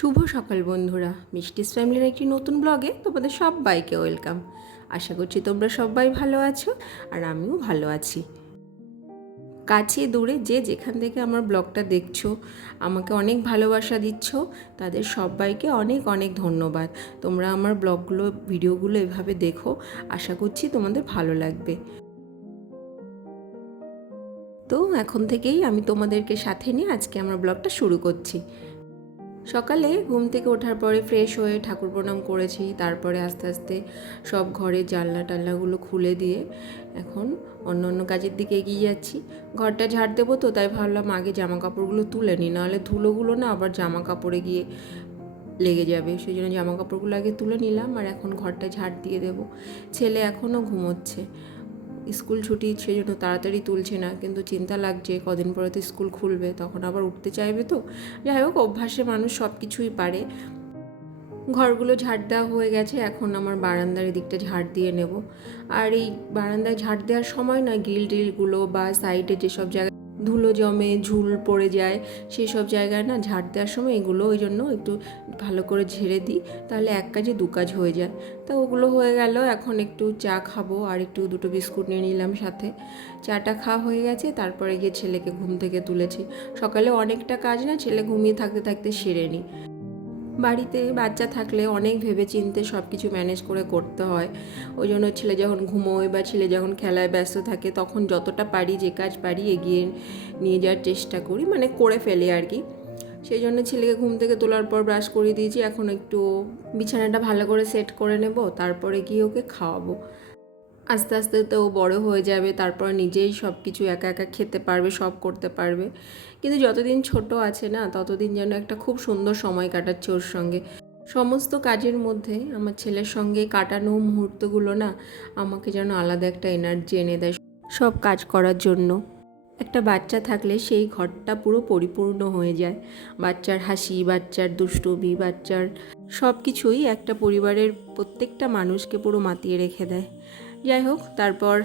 শুভ সকাল বন্ধুরা, মিষ্টিস ফ্যামিলির একটি নতুন ব্লগে তোমাদের সবাইকে ওয়েলকাম। আশা করছি তোমরা সবাই ভালো আছো আর আমিও ভালো আছি। কাছে দূরে যে যেখান থেকে আমার ব্লগটা দেখছো, আমাকে অনেক ভালোবাসা দিচ্ছ, তাদের সবাইকে অনেক অনেক ধন্যবাদ। তোমরা আমার ব্লগগুলো ভিডিওগুলো এভাবে দেখো, আশা করছি তোমাদের ভালো লাগবে। তো এখন থেকেই আমি তোমাদেরকে সাথে নিয়ে আজকে আমার ব্লগটা শুরু করছি। সকালে ঘুম থেকে ওঠার পরে ফ্রেশ হয়ে ঠাকুর প্রণাম করেছি, তারপরে আস্তে আস্তে সব ঘরের জানলা টাল্লাগুলো খুলে দিয়ে এখন অন্য অন্য কাজের দিকে এগিয়ে যাচ্ছি। ঘরটা ঝাড় দেবো, তো তাই ভাবলাম আগে জামা কাপড়গুলো তুলে নিই, নাহলে ধুলোগুলো না আবার জামা কাপড়ে গিয়ে লেগে যাবে। সেই জন্য জামা কাপড়গুলো আগে তুলে নিলাম আর এখন ঘরটা ঝাড় দিয়ে দেবো। ছেলে এখনও ঘুমোচ্ছে, স্কুল ছুটি, সেই জন্য তাড়াতাড়ি তুলছে না, কিন্তু চিন্তা লাগছে কদিন পরে তো স্কুল খুলবে, তখন আবার উঠতে চাইবে। তো যাই হোক, অভ্যাসে মানুষ সব কিছুই পারে। ঘরগুলো ঝাড় দেওয়া হয়ে গেছে, এখন আমার বারান্দার দিকটা ঝাড় দিয়ে নেব। আর এই বারান্দায় ঝাড় দেওয়ার সময় না গ্রিল টিলগুলো বা সাইডে যেসব জায়গায় ধুলো জমে ঝুল পড়ে যায়, সেই সব জায়গায় না ঝাড় দেওয়ার সময় এগুলো ওই জন্য একটু ভালো করে ঝেড়ে দিই, তাহলে এক কাজে দু কাজ হয়ে যায়। তা ওগুলো হয়ে গেল, এখন একটু চা খাবো আর একটু দুটো বিস্কুট নিয়ে নিলাম সাথে। চাটা খাওয়া হয়ে গেছে, তারপরে গিয়ে ছেলেকে ঘুম থেকে তুলেছি। সকালে অনেকটা কাজ না ছেলে ঘুমিয়ে থাকতে থাকতে সেরে নিই। বাড়িতে বাচ্চা থাকলে অনেক ভেবেচিন্তে সব কিছু ম্যানেজ করে করতে হয়। ওই জন্য ছেলে যখন ঘুমোয় বা ছেলে যখন খেলায় ব্যস্ত থাকে, তখন যতটা পারি, যে কাজ পারি এগিয়ে নিয়ে যাওয়ার চেষ্টা করি, মানে করে ফেলি আর কি। সেই জন্য ছেলেকে ঘুম থেকে তোলার পর ব্রাশ করে দিয়েছি, এখন একটু বিছানাটা ভালো করে সেট করে নেব, তারপরে গিয়ে ওকে খাওয়াবো। আস্তে আস্তে তো ও বড় হয়ে যাবে, তারপর নিজেই সব কিছু একা একা খেতে পারবে, সব করতে পারবে। কিন্তু যতদিন ছোট আছে না, ততদিন যেন একটা খুব সুন্দর সময় কাটাচ্ছে ওর সঙ্গে। সমস্ত কাজের মধ্যে আমার ছেলের সঙ্গে কাটানো মুহূর্তগুলো না আমাকে যেন আলাদা একটা এনার্জি এনে দেয় সব কাজ করার জন্য। একটা বাচ্চা থাকলে সেই ঘরটা পুরো পরিপূর্ণ হয়ে যায়। বাচ্চার হাসি, বাচ্চার দুষ্টুমি, বাচ্চার সব কিছুই একটা পরিবারের প্রত্যেকটা মানুষকে পুরো মাতিয়ে রেখে দেয়। যাই হোক, তারপর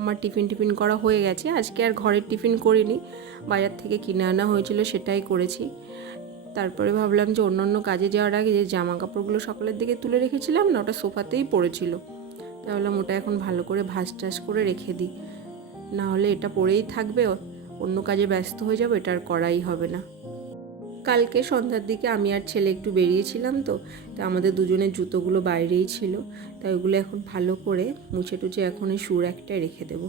আমার টিফিন করা হয়ে গেছে। আজকে আর ঘরের টিফিন করিনি, বাজার থেকে কিনে আনা হয়েছিল সেটাই করেছি। তারপরে ভাবলাম যে অন্য কাজে যাওয়ার আগে যে জামা কাপড়গুলো সকালের দিকে তুলে রেখেছিলাম না, ওটা সোফাতেই পড়েছিল, তাহলে ওটা এখন ভালো করে ভাঁজ টাস করে রেখে দিই, না হলে এটা পড়েই থাকবে, অন্য কাজে ব্যস্ত হয়ে যাবো, এটা আর করাই হবে না। কালকে সন্ধ্যার দিকে আমি আর ছেলে একটু বেরিয়েছিলাম, তো আমাদের দুজনের জুতোগুলো বাইরেই ছিল, তাই ওগুলো এখন ভালো করে মুছে টুছে এখন এই শু র্যাকটায় রেখে দেবো।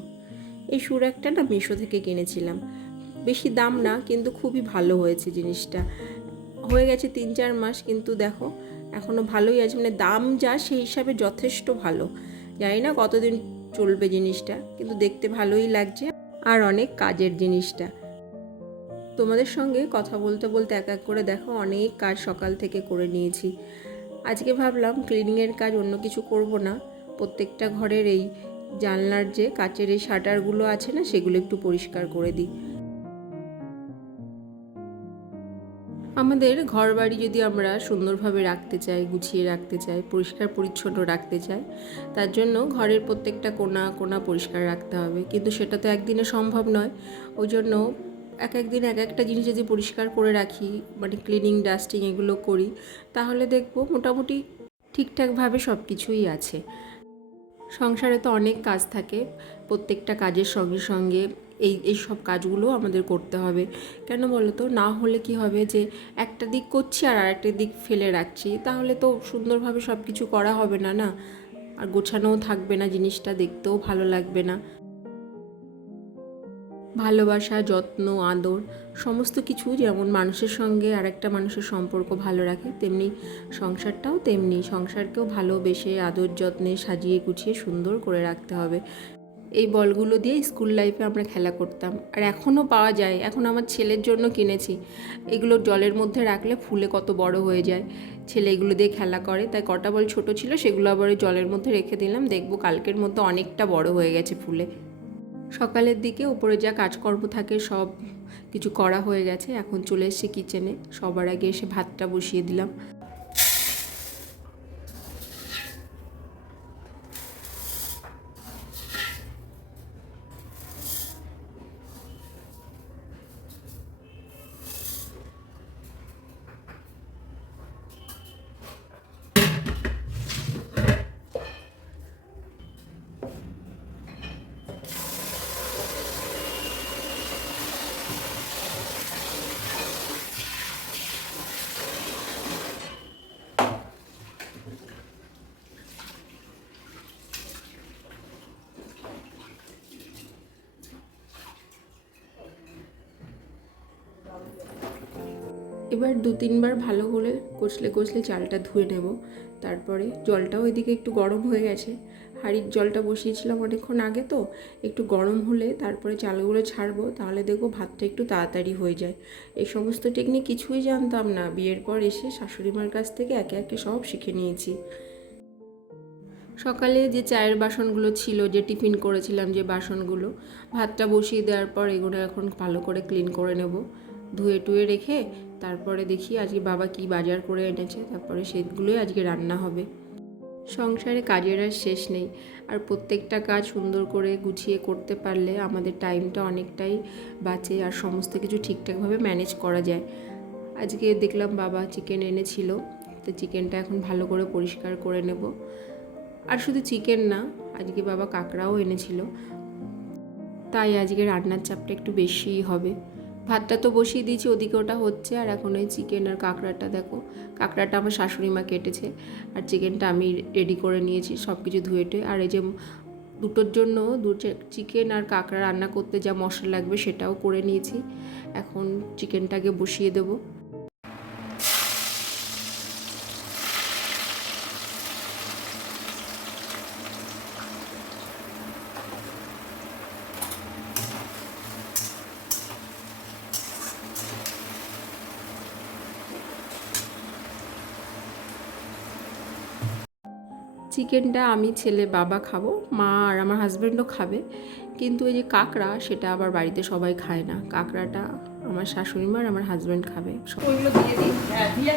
এই শু র্যাকটা না মিশো থেকে কিনেছিলাম, বেশি দাম না, কিন্তু খুবই ভালো হয়েছে জিনিসটা। হয়ে গেছে 3-4 মাস, কিন্তু দেখো এখনও ভালোই আছে, মানে দাম যা সেই হিসাবে যথেষ্ট ভালো। জানি না কতদিন চলবে জিনিসটা, কিন্তু দেখতে ভালোই লাগছে আর অনেক কাজের জিনিসটা। তোমাদের সঙ্গে কথা বলতে বলতে এক এক করে দেখো অনেক কাজ সকাল থেকে করে নিয়েছি। আজকে ভাবলাম ক্লিনিংয়ের কাজ, অন্য কিছু করব না, প্রত্যেকটা ঘরের এই জানলার যে কাচের এই শাটারগুলো আছে না, সেগুলো একটু পরিষ্কার করে দিই। আমাদের ঘর বাড়ি যদি আমরা সুন্দরভাবে রাখতে চাই, গুছিয়ে রাখতে চাই, পরিষ্কার পরিচ্ছন্ন রাখতে চাই, তার জন্য ঘরের প্রত্যেকটা কোণা কোণা পরিষ্কার রাখতে হবে, কিন্তু সেটা তো একদিনে সম্ভব নয়। ওই জন্য এক এক দিন এক একটা জিনিস যদি পরিষ্কার করে রাখি, মানে ক্লিনিং ডাস্টিং এগুলো করি, তাহলে দেখবো মোটামুটি ঠিকঠাকভাবে সব কিছুই আছে। সংসারে তো অনেক কাজ থাকে, প্রত্যেকটা কাজের সঙ্গে সঙ্গে এই সব কাজগুলো আমাদের করতে হবে। কেন বলো তো, না হলে কি হবে যে একটা দিক করছি আর আরেকটা দিক ফেলে রাখছি, তাহলে তো সুন্দরভাবে সব কিছু করা হবে না, না আর গোছানোও থাকবে না, জিনিসটা দেখতেও ভালো লাগবে না। ভালোবাসা, যত্ন, আদর সমস্ত কিছু যেমন মানুষের সঙ্গে আর একটা মানুষের সম্পর্ক ভালো রাখে, তেমনি সংসারটাও তেমনি, সংসারকেও ভালোবেসে আদর যত্নে সাজিয়ে গুছিয়ে সুন্দর করে রাখতে হবে। এই বলগুলো দিয়ে স্কুল লাইফে আমরা খেলা করতাম, আর এখনও পাওয়া যায়, এখন আমার ছেলের জন্য কিনেছি। এগুলো জলের মধ্যে রাখলে ফুলে কত বড় হয়ে যায়, ছেলে এগুলো দিয়ে খেলা করে, তাই কটা বল ছোট ছিল সেগুলো আবার জলের মধ্যে রেখে দিলাম, দেখবো কালকের মধ্যে অনেকটা বড় হয়ে গেছে ফুলে। সকালের দিকে উপরে যা কাজকর্ম থাকে সব কিছু করা হয়ে গেছে, এখন চলে এসেছি কিচেনে। সবার আগে এসে ভাতটা বসিয়ে দিলাম। এবার 2-3 বার ভালো করে কষলে কষলে চালটা ধুয়ে নেব। তারপরে জলটাও এদিকে একটু গরম হয়ে গেছে, হাঁড়ির জলটা বসিয়েছিলাম অনেকক্ষণ আগে, তো একটু গরম হলে তারপরে চালগুলো ছাড়বো, তাহলে দেখবো ভাতটা একটু তাড়াতাড়ি হয়ে যায়। এই সমস্ত টেকনিক কিছুই জানতাম না, বিয়ের পর এসে শাশুড়ি মার কাছ থেকে একে একে সব শিখে নিয়েছি। সকালে যে চায়ের বাসনগুলো ছিল, যে টিফিন করেছিলাম যে বাসনগুলো, ভাতটা বসিয়ে দেওয়ার পর এগুলো এখন ভালো করে ক্লিন করে নেব, ধুয়ে টুয়ে রেখে তারপরে দেখি আজকে বাবা কি বাজার করে এনেছে, তারপরে সেগুলোই আজকে রান্না হবে। সংসারে কাজের আর শেষ নেই, আর প্রত্যেকটা কাজ সুন্দর করে গুছিয়ে করতে পারলে আমাদের টাইমটা অনেকটাই বাঁচে আর সমস্ত কিছু ঠিকঠাকভাবে ম্যানেজ করা যায়। আজকে দেখলাম বাবা চিকেন এনেছিল, তো চিকেনটা এখন ভালো করে পরিষ্কার করে নেব। আর শুধু চিকেন না, আজকে বাবা কাঁকড়াও এনেছিল, তাই আজকে রান্নার চাপটা একটু বেশিই হবে। ভাতটা তো বসিয়ে দিয়েছি, ওদিকে ওটা হচ্ছে, আর এখন ওই চিকেন আর কাঁকড়াটা দেখো, কাঁকড়াটা আমার শাশুড়ি মা কেটেছে আর চিকেনটা আমি রেডি করে নিয়েছি সব কিছু ধুয়ে টুয়ে। আর এই যে দুটোর জন্য চিকেন আর কাঁকড়া রান্না করতে যা মশলা লাগবে সেটাও করে নিয়েছি। এখন চিকেনটাকে বসিয়ে দেবো। চিকেনটা আমি, ছেলে, বাবা খাবো, মা আর আমার হাজব্যান্ডও খাবে, কিন্তু এই যে কাঁকড়া সেটা আবার বাড়িতে সবাই খায় না। কাঁকড়াটা আমার শাশুড়ি মা আর আমার হাজব্যান্ড খাবে। ওইগুলো দিয়ে দিই, হ্যাঁ দিয়ে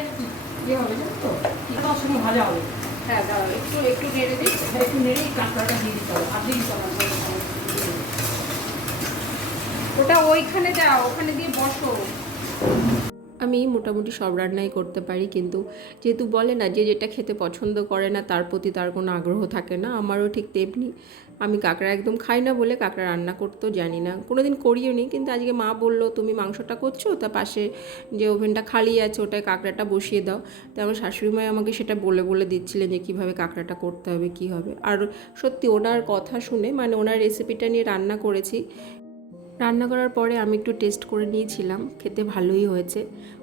দিয়ে হবে, জানো তো এটার সঙ্গে ভাজা হবে। হ্যাঁ দাঁড়াও, একটু একটু নেড়ে দিই, একটু নেড়েই কাঁকড়াটা দিয়ে দিতে হবে, আর দিয়ে দিতে হবে। ওটা ওইখানে যাও, ওখানে দিয়ে বসো। আমি মোটামুটি সব রান্নাই করতে পারি, কিন্তু যেহেতু বলে না যে যেটা খেতে পছন্দ করে না তার প্রতি তার কোনো আগ্রহ থাকে না, আমারও ঠিক তেমনি। আমি কাঁকড়া একদম খাই না বলে কাঁকড়া রান্না করতেও জানি না, কোনো দিন করিও নি। কিন্তু আজকে মা বললো তুমি মাংসটা করছো, তা পাশে যে ওভেনটা খালি আছে ওটায় কাঁকড়াটা বসিয়ে দাও। তো আমার শাশুড়ি মা আমাকে সেটা বলে বলে দিচ্ছিলেন যে কীভাবে কাঁকড়াটা করতে হবে, কী হবে। আর সত্যি ওনার কথা শুনে, মানে ওনার রেসিপিটা নিয়ে রান্না করেছি। রান্না করার পরে আমি একটু টেস্ট করে নিয়েছিলাম, খেতে ভালোই হয়েছে।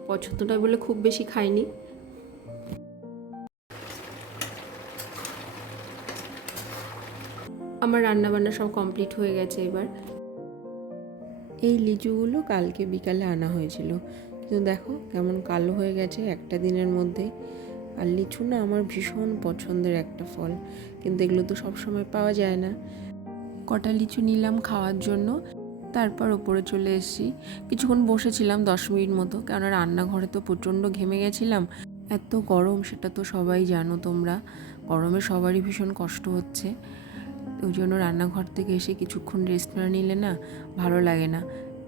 পছন্দ নয় বলে খুব বেশি খাইনি। আমার রান্নাবান্না সব কমপ্লিট হয়ে গেছে। এবার এই লিচুগুলো কালকে বিকালে আনা হয়েছিল, কিন্তু দেখো কেমন কালো হয়ে গেছে একটা দিনের মধ্যে। আর লিচু না আমার ভীষণ পছন্দের একটা ফল, কিন্তু এগুলো তো সবসময় পাওয়া যায় না। কটা লিচু নিলাম খাওয়ার জন্য, তারপর ওপরে চলে এসেছি। কিছুক্ষণ বসেছিলাম 10 মিনিট মতো, কেননা রান্নাঘরে তো প্রচণ্ড ঘেমে গেছিলাম। এত গরম, সেটা তো সবাই জানো তোমরা, গরমে সবারই ভীষণ কষ্ট হচ্ছে। ওই জন্য রান্নাঘর থেকে এসে কিছুক্ষণ রেস্ট না নিলে না ভালো লাগে না।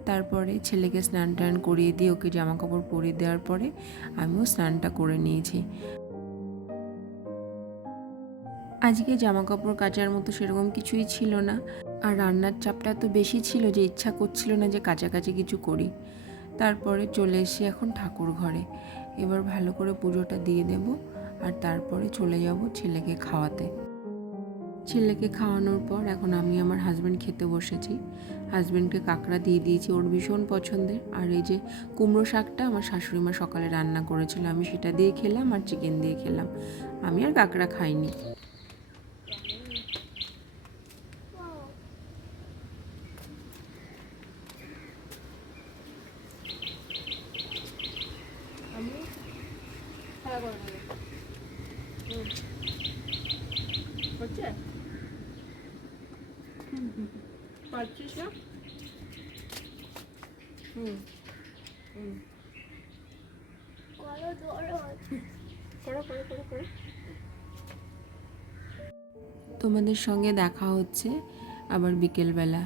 তারপরে ছেলেকে স্নান টান করিয়ে দিয়ে ওকে জামা কাপড় পরিয়ে দেওয়ার পরে আমিও স্নানটা করে নিয়েছি। আজকে জামা কাপড় কাচার মতো সেরকম কিছুই ছিল না, আর রান্নার চাপটা তো বেশি ছিল যে ইচ্ছা করছিল না যে কাছাকাছি কিছু করি। তারপরে চলে এসে এখন ঠাকুর ঘরে, এবার ভালো করে পুজোটা দিয়ে দেব, আর তারপরে চলে যাব ছেলেকে খাওয়াতে। ছেলেকে খাওয়ানোর পর এখন আমি আমার হাজব্যান্ড খেতে বসেছি। হাজব্যান্ডকে কাঁকড়া দিয়ে দিয়েছি, ওর ভীষণ পছন্দের। আর এই যে কুমড়ো শাকটা আমার শাশুড়ি মা সকালে রান্না করেছিল, আমি সেটা দিয়ে খেলাম আর চিকেন দিয়ে খেলাম, আমি আর কাঁকড়া খাইনি। হচ্ছে পারছিস না? তোমাদের সঙ্গে দেখা হচ্ছে আবার বিকেলবেলা।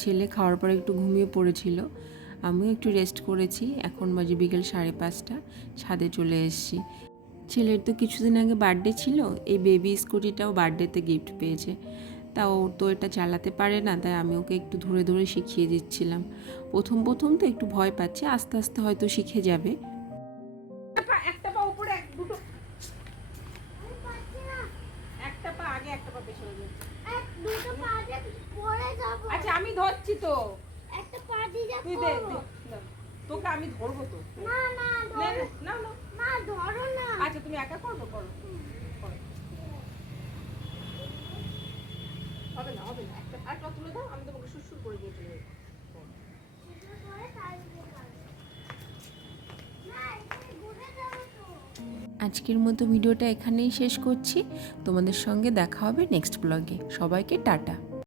ছেলে খাওয়ার পর একটু ঘুমিয়ে পড়েছিল, আমিও একটু রেস্ট করেছি। এখন বাজে বিকেল 5:30, ছাদে চলে এসেছি। ছেলের তো কিছুদিন আগে বার্থডে ছিল, এই বেবি স্কুটিটাও বার্থডেতে গিফট পেয়েছে। তা ও তো এটা চালাতে পারে না, তাই আমি ওকে একটু ধরে ধরে শিখিয়ে দিচ্ছিলাম। প্রথম প্রথম তো একটু ভয় পাচ্ছে, আস্তে আস্তে হয়তো শিখে যাবে। একটা পা উপরে, দুটো, একটা পা আগে একটা পা পেছনে যাচ্ছে। দুটো পা দিয়ে পড়ে যাব। আচ্ছা আমি ধরছি তো, একটা পা দিয়ে তুই দে পড়বো। দে। তোকে আমি ধরবো তো। না না নে, নে, নাও, নাও। না ধরো না। আচ্ছা তুমি একা করবো, করো। করো। হবে না, হবে না। একটা তুলে দাও, আমি তোমাকে সুরসুর করে দিয়ে চলে যাবো। এটা করে তাই দিয়ে পারবে। না এখানে ঘুরে যাবে তো। আজকের মতো ভিডিওটা এখানেই শেষ করছি। তোমাদের সঙ্গে দেখা হবে নেক্সট ব্লগে। সবাইকে টাটা।